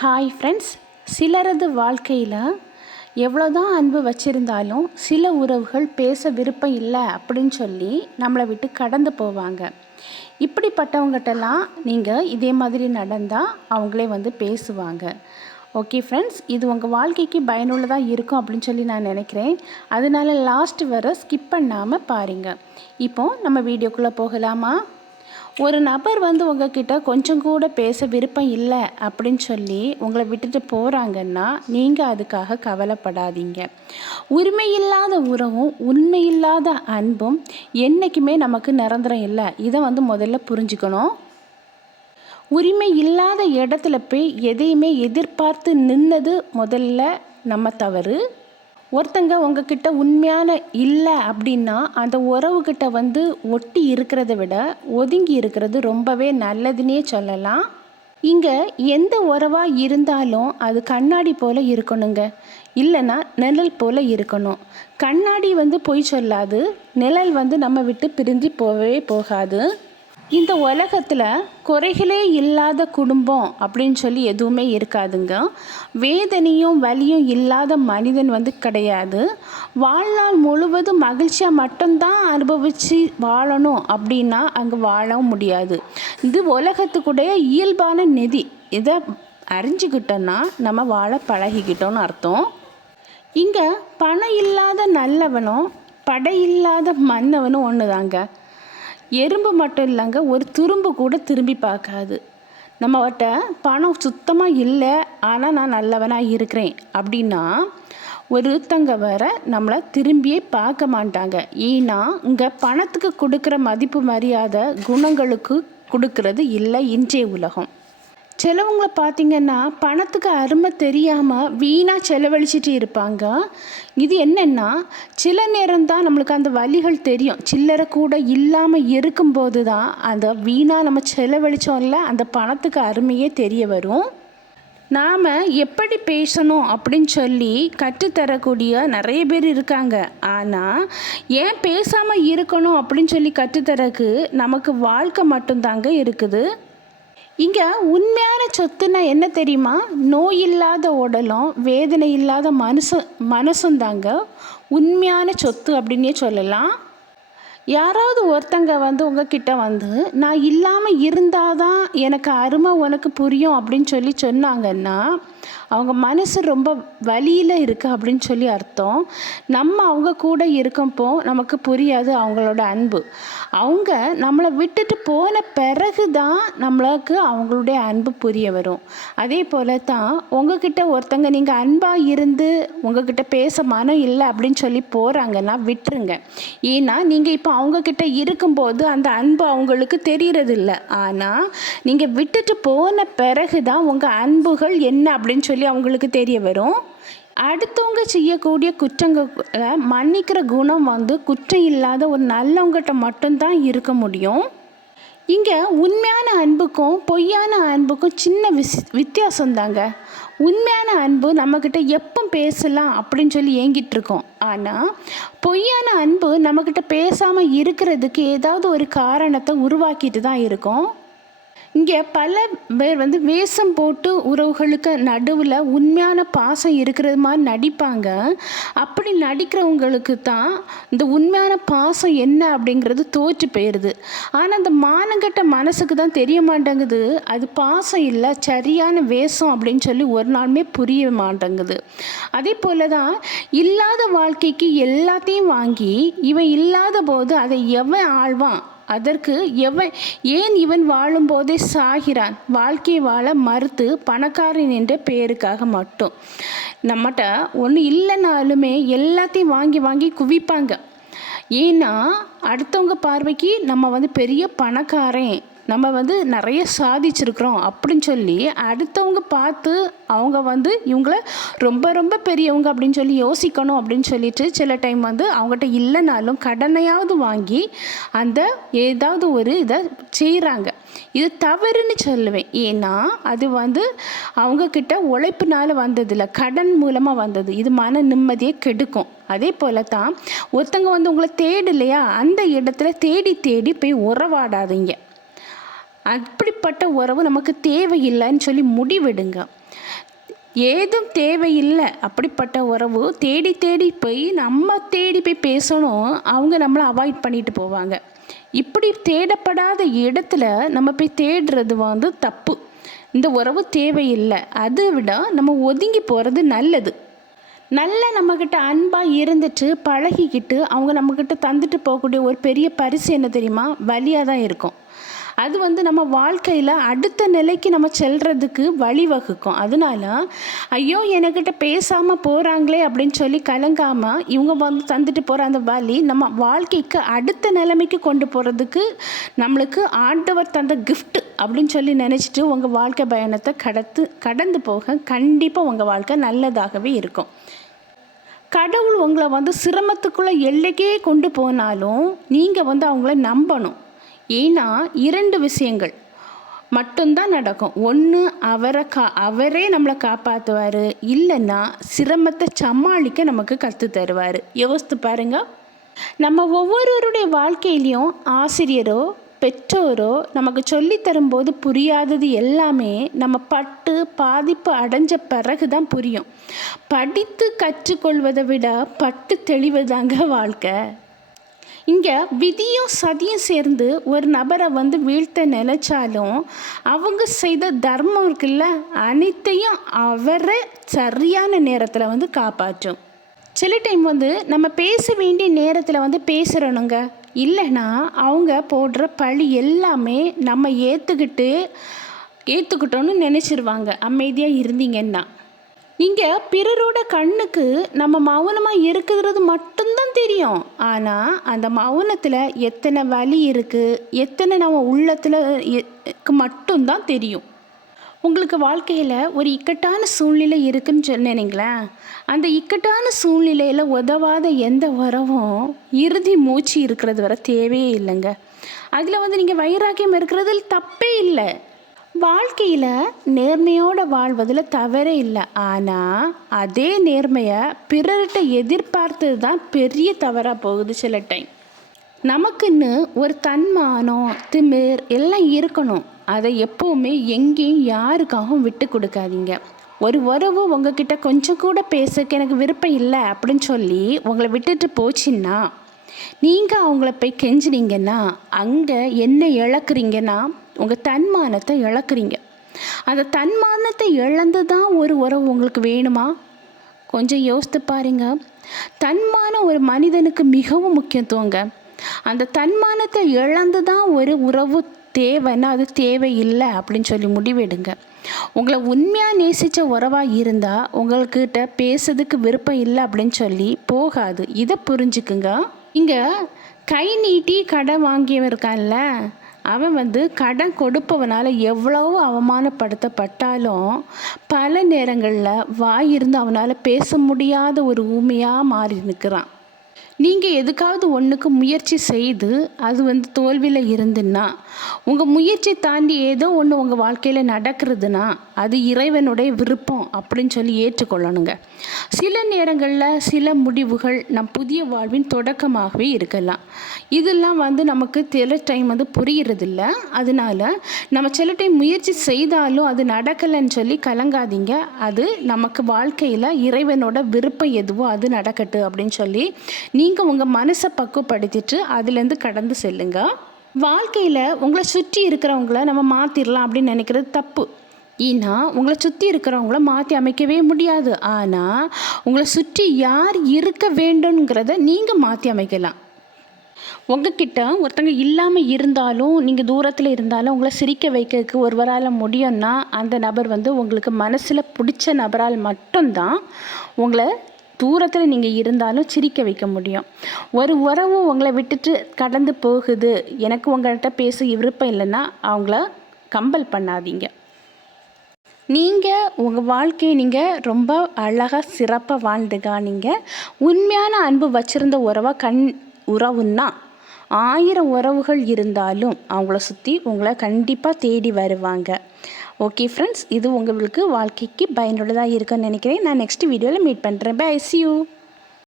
Hi friends சிலரது வாழ்க்கையில் எவ்வளோதான் அன்பு வச்சுருந்தாலும் சில உறவுகள் பேச விருப்பம் இல்லை அப்படின்னு சொல்லி நம்மளை விட்டு கடந்து போவாங்க. இப்படிப்பட்டவங்ககிட்டலாம் நீங்கள் இதே மாதிரி நடந்தால் அவங்களே வந்து பேசுவாங்க. ஓகே ஃப்ரெண்ட்ஸ் இது உங்கள் வாழ்க்கைக்கு பயனுள்ளதாக இருக்கும் அப்படின்னு சொல்லி நான் நினைக்கிறேன். அதனால லாஸ்ட் வர ஸ்கிப் பண்ணாமல் பாருங்கள் இப்போது நம்ம வீடியோக்குள்ளே போகலாமா? ஒரு நபர் வந்து உங்ககிட்ட கொஞ்சம் கூட பேச விருப்பம் இல்லை அப்படின்னு சொல்லி உங்களை விட்டுட்டு போகிறாங்கன்னா நீங்கள் அதுக்காக கவலைப்படாதீங்க. உரிமை இல்லாத உறவும் உண்மையில்லாத அன்பும் என்றைக்குமே நமக்கு நிரந்தரம் இல்லை. இதை வந்து முதல்ல புரிஞ்சுக்கணும். உரிமை இல்லாத இடத்துல போய் எதையுமே எதிர்பார்த்து நின்னது முதல்ல நம்ம தவறு. ஒருத்தங்க உங்ககிட்ட உண்மையான இல்லை அப்படின்னா அந்த உறவுகிட்ட வந்து ஒட்டி இருக்கிறத விட ஒதுங்கி இருக்கிறது ரொம்பவே நல்லதுன்னே சொல்லலாம். இங்கே எந்த உறவாக இருந்தாலும் அது கண்ணாடி போல் இருக்கணுங்க. இல்லைன்னா நிழல் போல் இருக்கணும். கண்ணாடி வந்து பொய் சொல்லாது. நிழல் வந்து நம்ம விட்டு பிரிஞ்சு போகவே போகாது. இந்த உலகத்தில் குறைகளே இல்லாத குடும்பம் அப்படின்னு சொல்லி எதுவுமே இருக்காதுங்க. வேதனையும் வலியும் இல்லாத மனிதன் வந்து கிடையாது. வாழ்நாள் முழுவதும் மகிழ்ச்சியாக மட்டும்தான் அனுபவித்து வாழணும் அப்படின்னா அங்கே வாழவும் முடியாது. இது உலகத்துக்குடைய இயல்பான நிதி. இதை அறிஞ்சிக்கிட்டோன்னா நம்ம வாழ பழகிக்கிட்டோன்னு அர்த்தம். இங்கே பணம் இல்லாத நல்லவனும் படை இல்லாத மன்னவனும் ஒன்று தாங்க எறும்பு மட்டும் இல்லைங்க ஒரு துரும்பு கூட திரும்பி பார்க்காது. நம்மகிட்ட பணம் சுத்தமாக இல்லை ஆனால் நான் நல்லவனாக இருக்கிறேன். அப்படின்னா ஒருத்தங்க வர நம்மளை திரும்பியே பார்க்க மாட்டாங்க. ஏன்னா இங்கே பணத்துக்கு கொடுக்குற மதிப்பு மரியாதை குணங்களுக்கு கொடுக்கறது இல்லை இன்றைய உலகம். சிலவங்களை பார்த்திங்கன்னா பணத்துக்கு அருமை தெரியாமல் வீணாக செலவழிச்சிட்டு இருப்பாங்க. இது என்னென்னா சில நேரம் தான் நம்மளுக்கு அந்த வழிகள் தெரியும். சில்லறை கூட இல்லாமல் இருக்கும்போது தான் அந்த வீணாக நம்ம செலவழித்தோம்ல அந்த பணத்துக்கு அருமையே தெரிய வரும். நாம் எப்படி பேசணும் அப்படின்னு சொல்லி கற்றுத்தரக்கூடிய நிறைய பேர் இருக்காங்க. ஆனால் ஏன் பேசாமல் இருக்கணும் அப்படின்னு சொல்லி கற்றுத்தரக்கு நமக்கு வாழ்க்கை மட்டும்தாங்க இருக்குது. இங்கே உண்மையான சொத்துன்னா என்ன தெரியுமா? நோய் இல்லாத உடலும் வேதனை இல்லாத மனசு மனசும் தாங்க உண்மையான சொத்து அப்படின்னே சொல்லலாம். யாராவது ஒருத்தங்க வந்து உங்ககிட்ட வந்து நான் இல்லாமல் இருந்தால் தான் எனக்கு அருமை உனக்கு புரியும் அப்படின்னு சொல்லி சொன்னாங்கன்னா அவங்க மனசு ரொம்ப வலியில் இருக்குது அப்படின்னு சொல்லி அர்த்தம். நம்ம அவங்க கூட இருக்கப்போ நமக்கு புரியாது அவங்களோட அன்பு. அவங்க நம்மளை விட்டுட்டு போன பிறகு தான் நம்மளுக்கு அவங்களுடைய அன்பு புரிய வரும். அதே போல் தான் உங்ககிட்ட ஒருத்தங்க நீங்கள் அன்பாக இருந்து உங்ககிட்ட பேச மனம் இல்லை அப்படின்னு சொல்லி போகிறாங்கன்னா விட்டுருங்க. ஏன்னா நீங்கள் இப்போ அவங்கக்கிட்ட இருக்கும்போது அந்த அன்பு அவங்களுக்கு தெரிகிறதில்ல ஆனால் நீங்கள் விட்டுட்டு போன பிறகு தான் உங்கள் அன்புகள் என்ன அப்படின்னு அப்படின்னு சொல்லி அவங்களுக்கு தெரிய வரும். அடுத்தவங்க செய்யக்கூடிய குற்றங்களை மன்னிக்கிற குணம் வந்து குற்றம் இல்லாத ஒரு நல்லவங்ககிட்ட மட்டும்தான் இருக்க முடியும். இங்கே உண்மையான அன்புக்கும் பொய்யான அன்புக்கும் சின்ன விஸ் வித்தியாசம் தாங்க. உண்மையான அன்பு நம்மக்கிட்ட எப்போ பேசலாம் அப்படின்னு சொல்லி ஏங்கிட்டு இருக்கோம். ஆனால் பொய்யான அன்பு நம்மக்கிட்ட பேசாமல் இருக்கிறதுக்கு ஏதாவது ஒரு காரணத்தை உருவாக்கிட்டு தான் இருக்கும். இங்கே பல பேர் வந்து வேஷம் போட்டு உறவுகளுக்கு நடுவில் உண்மையான பாசம் இருக்கிறது மாதிரி நடிப்பாங்க. அப்படி நடிக்கிறவங்களுக்கு தான் இந்த உண்மையான பாசம் என்ன அப்படிங்கிறது தோற்று போயிடுது. ஆனால் அந்த மானங்கட்ட மனசுக்கு தான் தெரிய மாட்டேங்குது. அது பாசம் இல்லை சரியான வேஷம் அப்படின்னு சொல்லி ஒரு நாளுமே புரிய மாட்டேங்குது. அதே போல் தான் இல்லாத வாழ்க்கைக்கு எல்லாத்தையும் வாங்கி இவன் இல்லாத போது அதை எவன் ஆழ்வான் அதற்கு எவன் ஏன் இவன் வாழும்போதே சாகிறான்? வாழ்க்கை வாழ மறுத்து பணக்காரன் என்ற பேருக்காக மட்டும். நம்மகிட்ட ஒன்று இல்லைனாலுமே எல்லாத்தையும் வாங்கி வாங்கி குவிப்பாங்க. ஏன்னா அடுத்தவங்க பார்வைக்கு நம்ம வந்து பெரிய பணக்காரன். நம்ம வந்து நிறைய சாதிச்சிருக்கிறோம் அப்படின்னு சொல்லி அடுத்தவங்க பார்த்து அவங்க வந்து இவங்கள ரொம்ப ரொம்ப பெரியவங்க அப்படின்னு சொல்லி யோசிக்கணும் அப்படின்னு சொல்லிட்டு சில டைம் வந்து அவங்ககிட்ட இல்லைனாலும் கடனையாவது வாங்கி அந்த ஏதாவது ஒரு இதை செய்கிறாங்க இது தவறுன்னு சொல்லுவேன். ஏன்னா அது வந்து அவங்கக்கிட்ட உழைப்புனால வந்ததில்லை. கடன் மூலமாக வந்தது. இது மன நிம்மதியை கெடுக்கும். அதே போல தான் ஒருத்தங்க வந்து உங்களை தேடலையா? அந்த இடத்துல தேடி தேடி போய் உறவாடாதீங்க. அப்படிப்பட்ட உறவு நமக்கு தேவையில்லைன்னு சொல்லி முடிவெடுங்க. ஏதும் தேவையில்லை அப்படிப்பட்ட உறவு தேடி தேடி போய் நம்ம தேடி போய் பேசணும் அவங்க நம்மளை அவாய்ட் பண்ணிட்டு போவாங்க. இப்படி தேடப்படாத இடத்துல நம்ம போய் தேடுறது வந்து தப்பு. இந்த உறவு தேவையில்லை அதை விட நம்ம ஒதுங்கி போகிறது நல்லது. நல்ல நம்மக்கிட்ட அன்பாக இருந்துட்டு பழகிக்கிட்டு அவங்க நம்மக்கிட்ட தந்துட்டு போகக்கூடிய ஒரு பெரிய பரிசு என்ன தெரியுமா? வழியாக தான் இருக்கும். அது வந்து நம்ம வாழ்க்கையில் அடுத்த நிலைக்கு நம்ம செல்றதுக்கு வழிவகுக்கும். அதனால ஐயோ என்கிட்ட பேசாமல் போகிறாங்களே அப்படின்னு சொல்லி கலங்காமல் இவங்க வந்து தந்துட்டு போகிற அந்த வழி நம்ம வாழ்க்கைக்கு அடுத்த நிலைமைக்கு கொண்டு போகிறதுக்கு நம்மளுக்கு ஆண்டவர் தந்த கிஃப்ட் அப்படின்னு சொல்லி நினச்சிட்டு உங்கள் வாழ்க்கை பயணத்தை கடத்து கடந்து போக கண்டிப்பாக உங்கள் வாழ்க்கை நல்லதாகவே இருக்கும். கடவுள் உங்களை வந்து சிரமத்துக்குள்ளே எல்லைக்கே கொண்டு போனாலும் நீங்கள் வந்து அவங்கள நம்பணும். ஏன்னா இரண்டு விஷயங்கள் மட்டும்தான் நடக்கும். ஒன்று அவரை கா அவரே நம்மளை காப்பாற்றுவார் இல்லைன்னா சிரமத்தை சமாளிக்க நமக்கு கற்று தருவார். யோசித்து பாருங்க. நம்ம ஒவ்வொருவருடைய வாழ்க்கையிலையும் ஆசிரியரோ பெற்றோரோ நமக்கு சொல்லி தரும்போது புரியாதது எல்லாமே நம்ம பட்டு பாதிப்பு அடைஞ்ச பிறகு தான் புரியும். படித்து கற்றுக்கொள்வதை விட பட்டு தெளிவதாங்க வாழ்க்கை. இங்கே விதியும் சதியும் சேர்ந்து ஒரு நபரை வந்து வீழ்த்த நினைச்சாலும் அவங்க செய்த தர்மம் இருக்குல்ல அனைத்தையும் அவரை சரியான நேரத்தில் வந்து காப்பாற்றும். சில டைம் வந்து நம்ம பேச வேண்டிய நேரத்தில் வந்து பேசுகிறணுங்க இல்லைன்னா அவங்க போடுற பழி எல்லாமே நம்ம ஏற்றுக்கிட்டு ஏற்றுக்கிட்டோன்னு நினச்சிருவாங்க. அமைதியாக இருந்தீங்கன்னா. நீங்கள் பிறரோட கண்ணுக்கு நம்ம மௌனமாக இருக்கிறது மட்டும்தான் தெரியும். ஆனால் அந்த மௌனத்தில் எத்தனை வலி இருக்குது எத்தனை நம்ம உள்ளத்தில் மட்டும்தான் தெரியும். உங்களுக்கு வாழ்க்கையில் ஒரு இக்கட்டான சூழ்நிலை இருக்குன்னு சொன்னீங்களேன் அந்த இக்கட்டான சூழ்நிலையில் உதவாத எந்த உறவும் இறுதி மூச்சு இருக்கிறது வர தேவையே இல்லைங்க. அதில் வந்து நீங்கள் வைராக்கியம் இருக்கிறதில் தப்பே இல்லை. வாழ்க்கையில் நேர்மையோடு வாழ்வதில் தவறே இல்லை. ஆனால் அதே நேர்மையை பிறர்கிட்ட எதிர்பார்த்தது தான் பெரிய தவறாக போகுது சில டைம் நமக்குன்னு ஒரு தன்மானம் திமிர் எல்லாம் இருக்கணும். அதை எப்போவுமே எங்கேயும் யாருக்காகவும் விட்டு கொடுக்காதீங்க. ஒரு உறவு உங்ககிட்ட கொஞ்சம் கூட பேசக்கு எனக்கு விருப்பம் இல்லை அப்படின்னு சொல்லி உங்களை விட்டுட்டு போச்சுன்னா நீங்கள் அவங்கள போய் கெஞ்சினீங்கன்னா அங்கே என்ன இழக்கிறீங்கன்னா உங்கள் தன்மானத்தை இழக்கிறீங்க. அந்த தன்மானத்தை இழந்து தான் ஒரு உறவு உங்களுக்கு வேணுமா? கொஞ்சம் யோசித்து பாருங்க. தன்மானம் ஒரு மனிதனுக்கு மிகவும் முக்கியத்துவங்க. அந்த தன்மானத்தை இழந்து தான் ஒரு உறவு தேவைன்னா அது தேவையில்லை அப்படின்னு சொல்லி முடிவெடுங்க. உங்களை உண்மையாக நேசித்த உறவாக இருந்தால் உங்கள்கிட்ட பேசுறதுக்கு விருப்பம் இல்லை அப்படின்னு சொல்லி போகாது. இதை புரிஞ்சுக்குங்க. இங்கே கை நீட்டி கடை வாங்கியவன் இருக்கான்ல. அவன் வந்து கடன் கொடுப்பவனால் எவ்வளவோ அவமானப்படுத்தப்பட்டாலும் பல நேரங்களில் வாய் இருந்து அவனால் பேச முடியாத ஒரு ஊமையாக மாறி நிற்கிறான் நீங்கள் எதுக்காவது ஒன்றுக்கு முயற்சி செய்து அது வந்து தோல்வியில் இருந்துன்னா உங்கள் முயற்சி தாண்டி ஏதோ ஒன்று உங்கள் வாழ்க்கையில் நடக்கிறதுனா அது இறைவனுடைய விருப்பம் அப்படின்னு சொல்லி ஏற்றுக்கொள்ளணுங்க. சில நேரங்களில் சில முடிவுகள் நம் புதிய வாழ்வின் தொடக்கமாகவே இருக்கலாம். இதெல்லாம் வந்து நமக்கு சில டைம் வந்து புரியறதில்ல. அதனால நம்ம சில டைம் முயற்சி செய்தாலும் அது நடக்கலைன்னு சொல்லி கலங்காதீங்க. அது நமக்கு வாழ்க்கையில் இறைவனோட விருப்பம் எதுவோ அது நடக்கட்டு அப்படின்னு சொல்லி நீ நீங்கள் உங்கள் மனசை பக்குவப்படுத்திட்டு அதுலேருந்து கடந்து செல்லுங்க. வாழ்க்கையில் உங்களை சுற்றி இருக்கிறவங்கள நம்ம மாற்றிடலாம் அப்படின்னு நினைக்கிறது தப்பு. ஏன்னா உங்களை சுற்றி இருக்கிறவங்கள மாற்றி அமைக்கவே முடியாது. ஆனால் உங்களை சுற்றி யார் இருக்க வேண்டும்ங்கிறத நீங்கள் மாற்றி அமைக்கலாம். உங்ககிட்ட ஒருத்தங்க இல்லாமல் இருந்தாலும் நீங்கள் தூரத்தில் இருந்தாலும் உங்களை சிரிக்க வைக்கிறதுக்கு ஒருவரால் முடியும்னா அந்த நபர் வந்து உங்களுக்கு மனசில் பிடிச்ச நபரால் மட்டும்தான் உங்களை தூரத்தில் நீங்கள் இருந்தாலும் சிரிக்க வைக்க முடியும். ஒரு உறவு உங்களை விட்டுட்டு கடந்து போகுது. எனக்கு உங்கள்கிட்ட பேச விருப்பம் இல்லைன்னா அவங்கள கம்பல் பண்ணாதீங்க. நீங்கள் உங்கள் வாழ்க்கையை நீங்கள் ரொம்ப அழகாக சிறப்பாக வாழ்ந்துக்கா நீங்கள் உண்மையான அன்பு வச்சுருந்த உறவாக கண் உறவுன்னா ஆயிரம் உறவுகள் இருந்தாலும் அவங்கள சுற்றி உங்களை கண்டிப்பாக தேடி வருவாங்க. ஓகே ஃப்ரெண்ட்ஸ் இது உங்களுக்கு வாழ்க்கைக்கு பயனுள்ளதாக இருக்குன்னு நினைக்கிறேன். நான் நெக்ஸ்ட் வீடியோவில் மீட் பண்ணுறேன் பை சி யூ